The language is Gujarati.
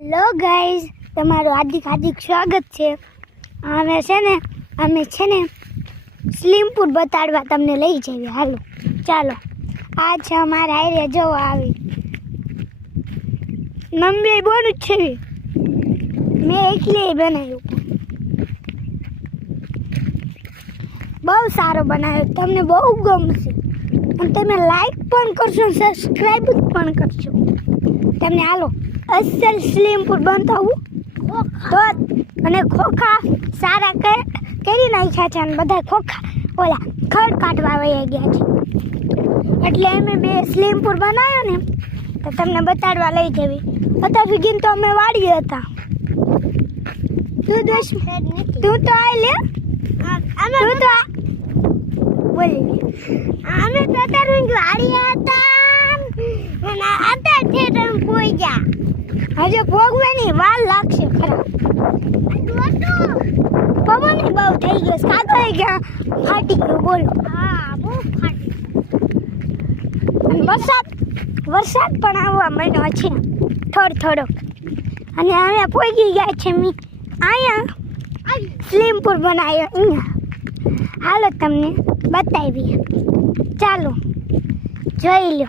હેલો ગાઈઝ, તમારું હાર્દિક સ્વાગત છે. અમે છે ને સ્લીમપુર બતાડવા તમને લઈ જઈએ. હાલો ચાલો. આ છે અમારા આઈરે જોવા આવી મમ્મી બોલું જ છે, મેં એકલી બનાવ્યું. બહુ સારો બનાવ્યો, તમને બહુ ગમશે અને તમે લાઈક પણ કરશો, સબસ્ક્રાઈબ પણ કરશો. તમને હાલો અસલ સ્લીમપુર બતાવું તો. અને ખોખા સારા કરી નાખ્યા છે અને બધા ખોખા ઓલા ખડ કાઢવા વહી ગયા છે. એટલે અમે બે સ્લીમપુર બનાવ્યો ને તો તમને બતાડવા લઈ જવી. અત્યાર સુધી તો અમે વાડીએ હતા. તું તો આ લે, તું તો બોલી અમે તો અત્યારે વાડીએ હતા અને અત્યારે થિયેટર પોઈ ગયા. હજુ ભોગવાની વાર લાગશે ખરા. પવન બહુ થઈ ગયો, કાગળ ગયા ફાટી ગયું. બોલો. હા, બહુ ફાટી. વરસાદ પણ આવવા માંડ્યો છે થોડોક. અને અમે પહોંચી ગયા છે અહીંયા સ્લીમપુર બનાવ્યો અહીંયા. હાલો તમને બતાવી, ચાલો જોઈ લો.